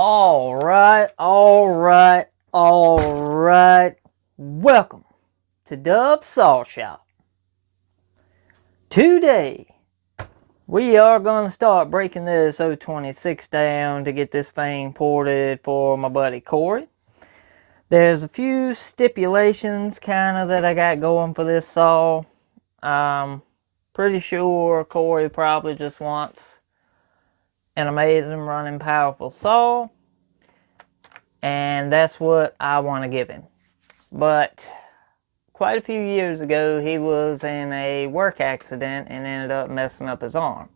All right. Welcome to Dub Saw Shop. Today, we are going to start breaking this 026 down to get this thing ported for my buddy Corey. There's a few stipulations kind of that I got going for this saw. Pretty sure Corey probably just wants an amazing running powerful saw. And that's what I want to give him. But quite a few years ago, he was in a work accident and ended up messing up his arm.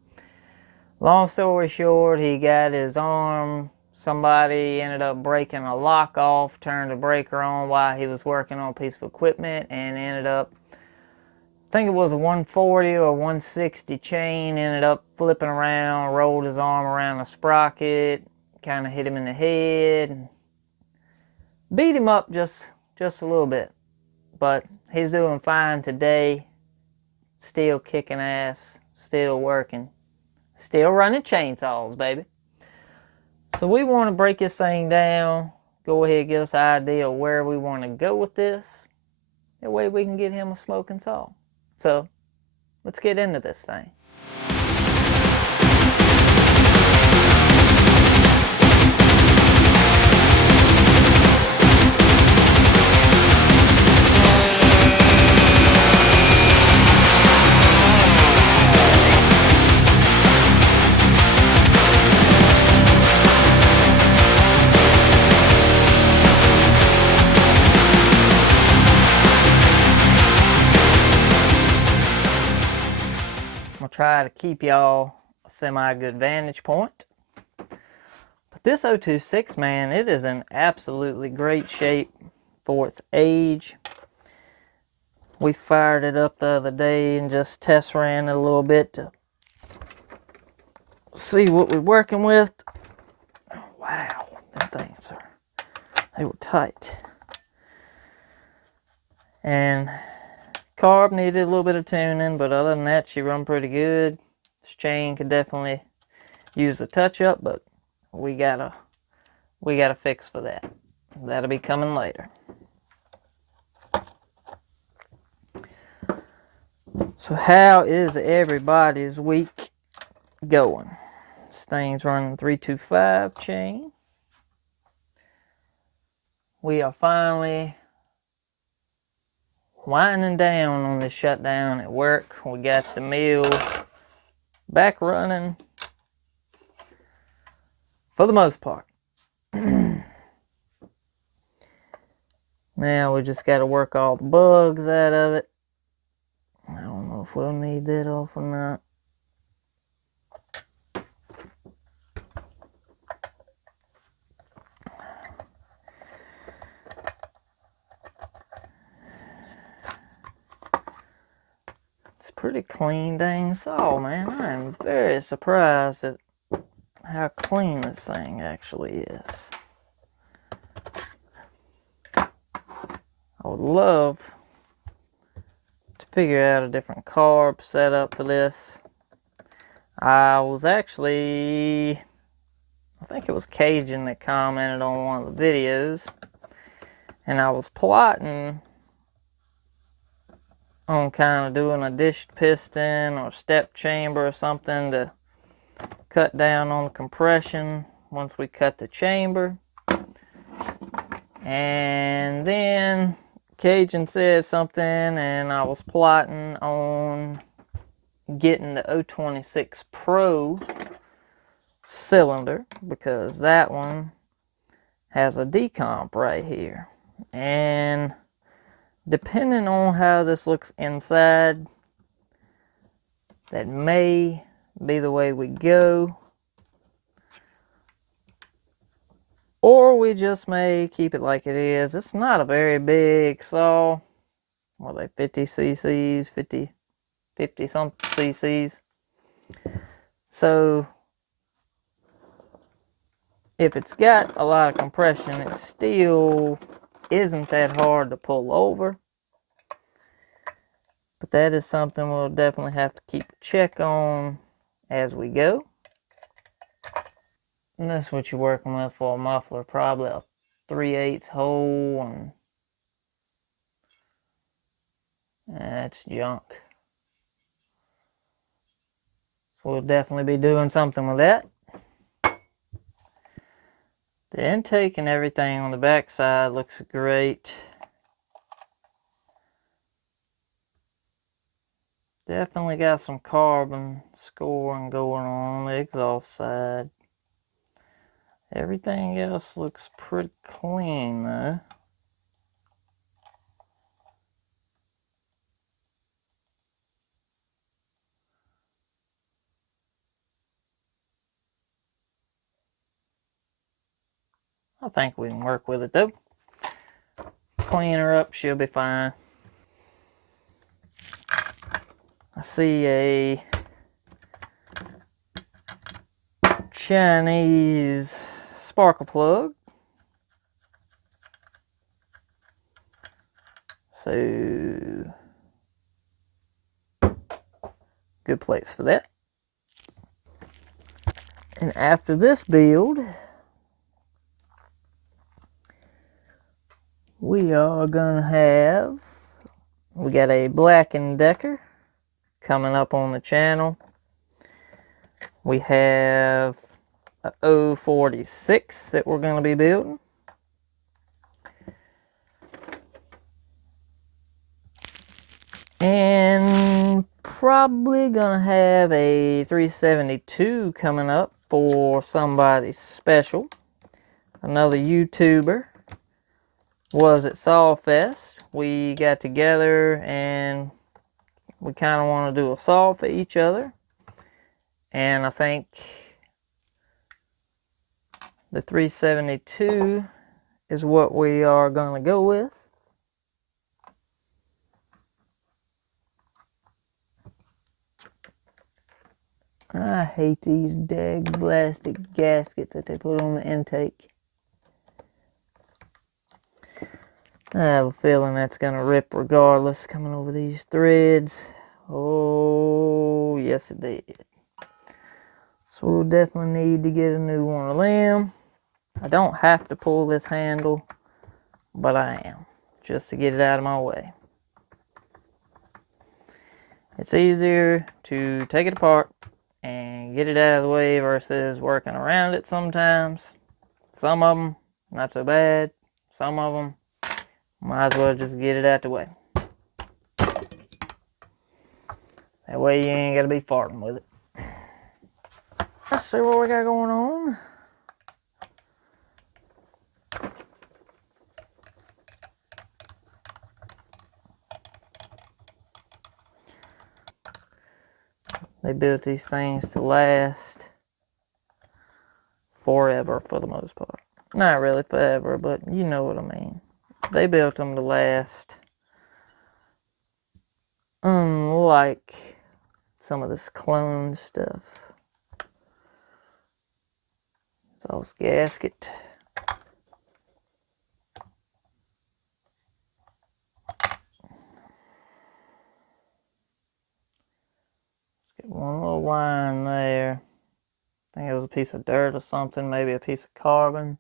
Long story short, he got his arm, somebody ended up breaking a lock off, turned the breaker on while he was working on a piece of equipment, and ended up, I think it was a 140 or 160 chain, ended up flipping around, rolled his arm around a sprocket, kind of hit him in the head, beat him up just a little bit. But he's doing fine today, still kicking ass, still working, still running chainsaws, baby. So we want to break this thing down, go ahead and get us an idea of where we want to go with this. That way we can get him a smoking saw. So let's get into this thing. I'm going to try to keep y'all a semi-good vantage point. But this 026, man, it is in absolutely great shape for its age. We fired it up the other day and just test ran it a little bit to see what we're working with. Wow, them things they were tight. And carb needed a little bit of tuning, but other than that, she run pretty good. This chain could definitely use a touch up, but we got a fix for that. That'll be coming later. So how is everybody's week going? This thing's running 325 chain. We are finally winding down on this shutdown at work. We got the mill back running for the most part. Now we just got to work all the bugs out of it. I don't know if we'll need that off or not. It's a pretty clean dang saw, man. I am very surprised at how clean this thing actually is. I would love to figure out a different carb setup for this. I was actually, I think it was Cajun that commented on one of the videos, and I was plotting on kind of doing a dished piston or step chamber or something to cut down on the compression once we cut the chamber. And then Cajun said something, and I was plotting on getting the 026 Pro cylinder because that one has a decomp right here. And depending on how this looks inside, that may be the way we go. Or we just may keep it like it is. It's not a very big saw. What are they, 50 cc's, 50 some cc's. So if it's got a lot of compression, it still isn't that hard to pull over. But that is something we'll definitely have to keep a check on as we go. And that's what you're working with for a muffler, probably a 3/8 hole, and that's junk. So we'll definitely be doing something with that. The intake and everything on the back side looks great. Definitely got some carbon scoring going on the exhaust side. Everything else looks pretty clean though. I think we can work with it though. Clean her up, she'll be fine. I see a Chinese sparkle plug. So, good place for that. And after this build, we are gonna have, we got a Black & Decker coming up on the channel. We have a 046 that we're gonna be building. And probably gonna have a 372 coming up for somebody special. Another YouTuber was at Sawfest. We got together and we kind of want to do a saw for each other. And I think the 372 is what we are gonna go with. I hate these dag plastic gaskets that they put on the intake. I have a feeling that's gonna rip regardless, coming over these threads. Oh, yes it did. So we'll definitely need to get a new one of them. I don't have to pull this handle, but I am, just to get it out of my way. It's easier to take it apart and get it out of the way versus working around it sometimes. Some of them, not so bad. Some of them, might as well just get it out the way. That way you ain't gotta be farting with it. Let's see what we got going on. They built these things to last forever for the most part. Not really forever, but you know what I mean. They built them to last. Unlike some of this clone stuff. Exhaust gasket. Let's get one little line there. I think it was a piece of dirt or something, maybe a piece of carbon.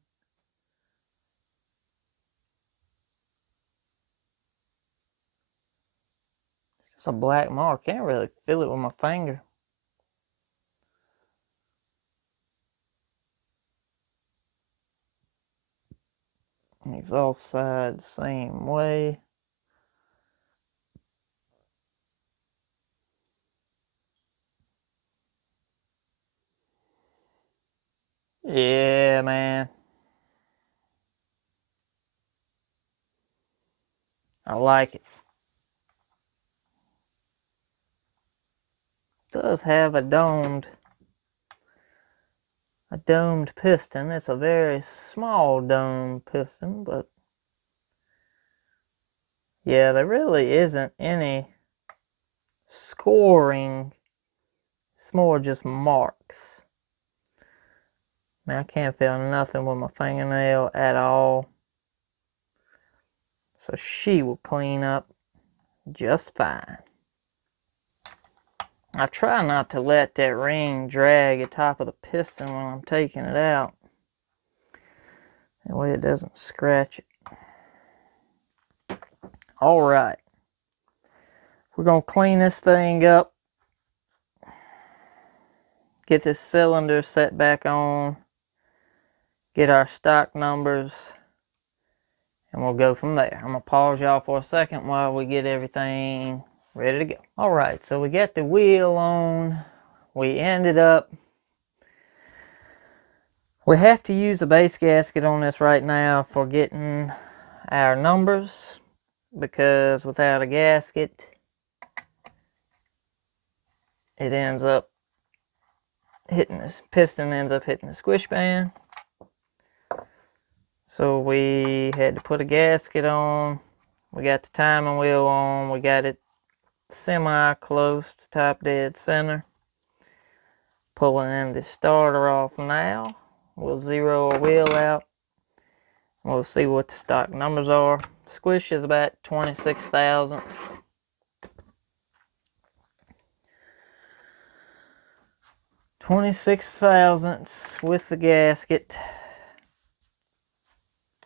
It's just a black mark. Can't really feel it with my finger. Exhaust side the same way. Yeah, man. I like it. It does have a domed piston. It's a very small domed piston, but yeah, there really isn't any scoring. It's more just marks. Man, I can't feel nothing with my fingernail at all. So she will clean up just fine. I try not to let that ring drag the top of the piston when I'm taking it out. That way it doesn't scratch it. Alright. We're going to clean this thing up. Get this cylinder set back on. Get our stock numbers. And we'll go from there. I'm going to pause y'all for a second while we get everything ready to go. Alright, so we got the wheel on. We ended up... We have to use a base gasket on this right now for getting our numbers, because without a gasket, it ends up hitting this piston, ends up hitting the squish band. So we had to put a gasket on. We got the timing wheel on. We got it semi close to top dead center. Pulling in the starter off now. We'll zero our wheel out. We'll see what the stock numbers are. Squish is about 26 thousandths. 26 thousandths with the gasket.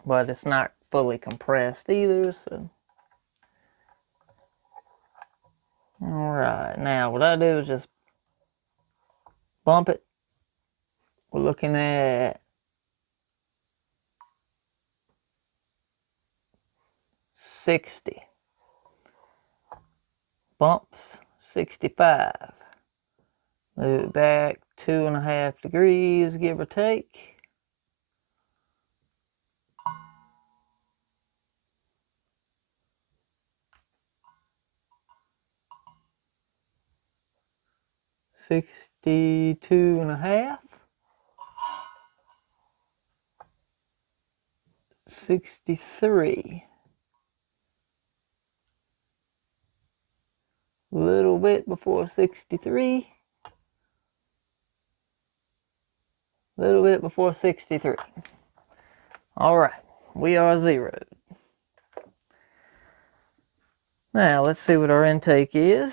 But it's not fully compressed either, so. Alright, now what I do is just bump it. We're looking at 60. Bumps, 65. Move it back 2.5 degrees, give or take. $62.5. 63. A little bit before 63. A little bit before 63. Alright, we are zeroed. Now, let's see what our intake is.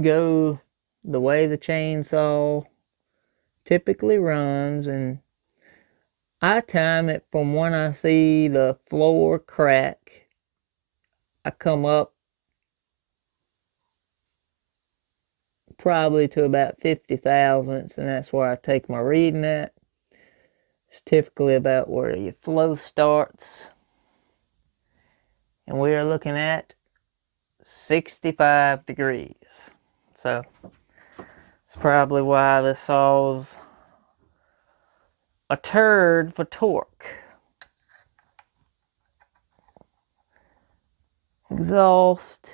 Go the way the chainsaw typically runs, and I time it from when I see the floor crack. I come up probably to about 50 thousandths, and that's where I take my reading at. It's typically about where your flow starts. And we are looking at 65 degrees. So, it's probably why this saw's a turd for torque. Exhaust.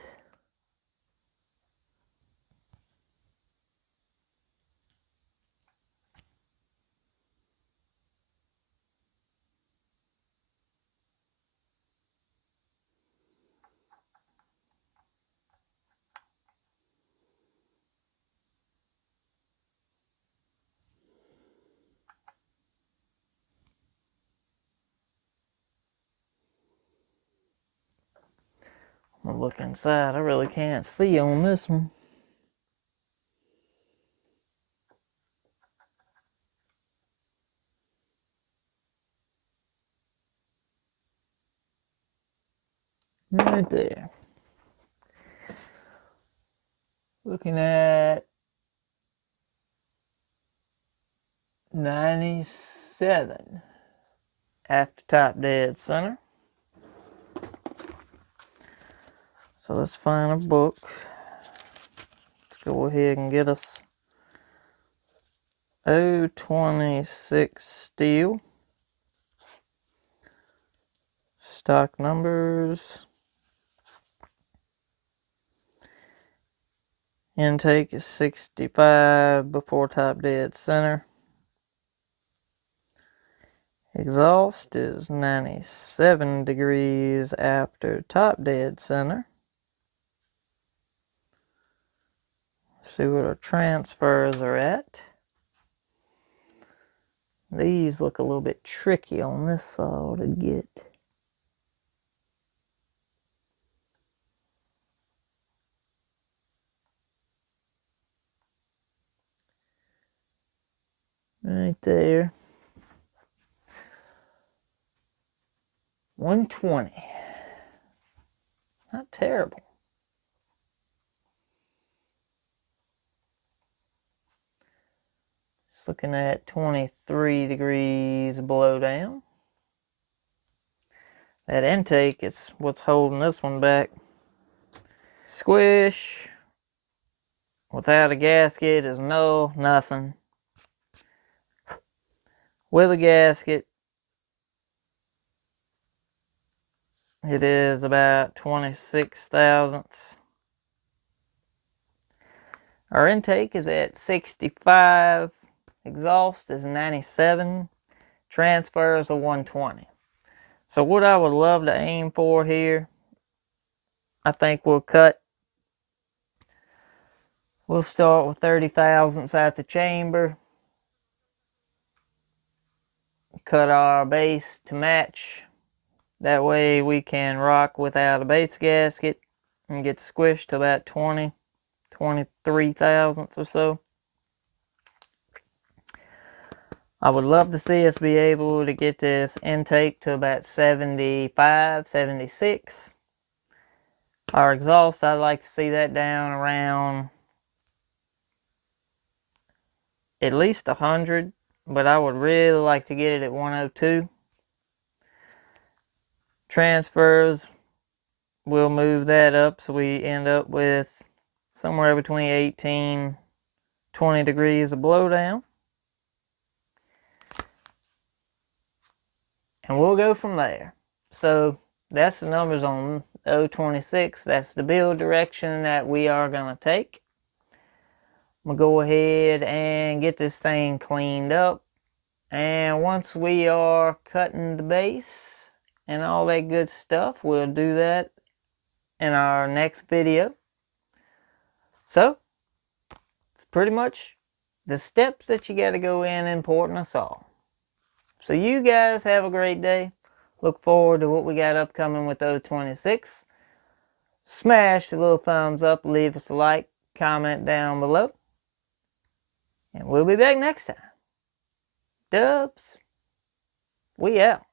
I'm gonna look inside. I really can't see on this one. Right there. Looking at 97 after top dead center. So let's find a book. Let's go ahead and get us 026 Stihl. Stock numbers. Intake is 65 before top dead center. Exhaust is 97 degrees after top dead center. See what our transfers are at. These look a little bit tricky on this saw to get. Right there. 120. Not terrible. Just looking at 23 degrees blowdown. That intake is what's holding this one back. Squish without a gasket is nothing. With a gasket, it is about 26 thousandths. Our intake is at 65. Exhaust is 97. Transfer is a 120. So what I would love to aim for here, I think we'll start with 30 thousandths at the chamber. Cut our base to match. That way we can rock without a base gasket and get squished to about 23 thousandths or so. I would love to see us be able to get this intake to about 75, 76. Our exhaust, I'd like to see that down around at least 100, but I would really like to get it at 102. Transfers, we'll move that up so we end up with somewhere between 18, 20 degrees of blowdown. And we'll go from there. So that's the numbers on 026. That's the build direction that we are going to take. I'm going to go ahead and get this thing cleaned up. And once we are cutting the base and all that good stuff, we'll do that in our next video. So, it's pretty much the steps that you got to go in importing a saw. So you guys have a great day. Look forward to what we got upcoming with 026. Smash the little thumbs up, leave us a like, comment down below. And we'll be back next time. Dubs, we out.